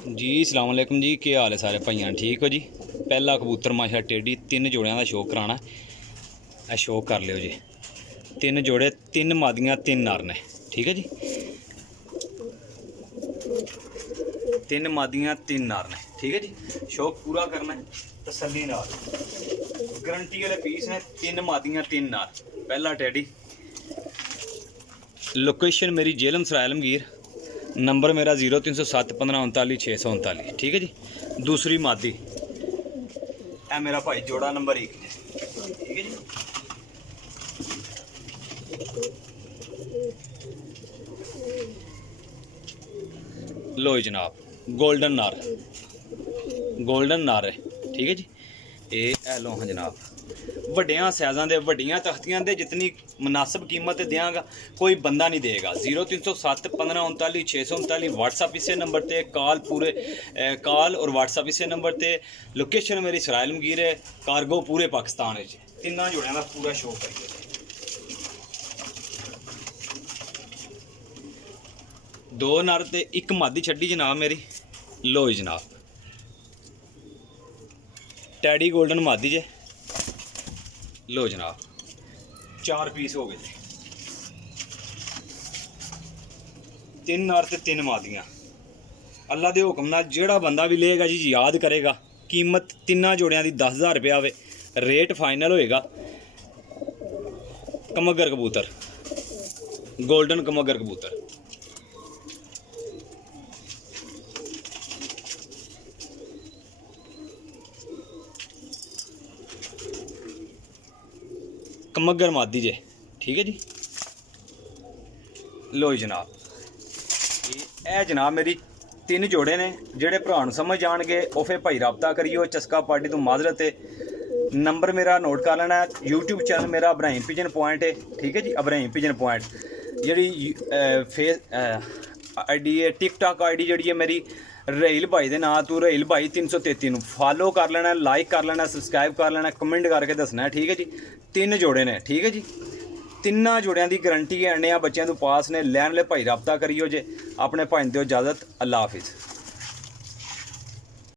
जी अस्सलाम वालेकुम जी, क्या हाल है सारे भाइयों, ठीक हो जी। पहला कबूतर माशा टेडी 3 जोड़ियां का शौक कराना है, शौक कर लियो जी। 3 जोड़े 3 मादियां 3 नर ने, ठीक है जी। 3 मादियां 3 नर ने, ठीक है जी। शौक पूरा करना है तसल्ली नाल। गारंटी वाले पीस ने, 3 मादियां 3 नर। पहला टेडी, लोकेशन मेरी जेलम सराय आलमगीर, नंबर मेरा 0307 15 39 639, ठीक है जी। दूसरी मादी है मेरा भाई जोड़ा नंबर 1, ठीक है जी। लो जनाब, गोल्डन नार, गोल्डन नार है, ठीक है जी। ये लो हाँ जनाब, वड्डियां साइज़ां दे वड्डियां तख्तियां दे जितनी मुनासिब कीमत देंगा कोई बंदा नहीं देगा। 0307 15 39 639 व्हाट्सअप इसे नंबर ते, कॉल पूरे कॉल और व्हाट्सअप इसे नंबर ते। लोकेशन मेरी सराय आलमगीर है, कारगो पूरे पाकिस्तान है। 3 जोड़ियां का पूरा शौक करिए। दो नर ते एक मादी छड्डी जनाब मेरी। लो जनाब, टैडी गोल्डन मादी जे। लो जनाब, 4 पीस हो गए थे, 3 नर ते 3 मादियां। अल्लाह के हुक्म नाल जेड़ा बंदा भी लेगा जी याद करेगा। कीमत 3 जोड़ियां की 10,000 रुपया आवे, रेट फाइनल होएगा। कमगर कबूतर, गोल्डन कमगर कबूतर। कमगर मादी जे, ठीक है जी। लो जनाब, ये जनाब मेरी 3 जोड़े ने। जेड़े भरा नूं समझ जाणगे वो फिर भाई रबता करियो। चस्का पार्टी तो माजरत है। नंबर मेरा नोट कर लेना। यूट्यूब चैनल मेरा इब्राहिम पिजन पॉइंट है, ठीक है जी। इब्राहिम पिजन पॉइंट जी फेस आई डी है, टिकटॉक आई डी जी है मेरी रहील भाई के नाँ तू रहील भाई 333 फॉलो कर लेना, लाइक कर लेना, सबसक्राइब कर लेना, कमेंट करके दसना है, ठीक है जी। 3 जोड़े ने, ठीक है जी। 3 जोड़ियां की गारंटी है। अन्निया बच्चों को पास ने लैन ले भाई रबता करियो जे। अपने भाई दिओ इजाजत, अल्लाह हाफिज़।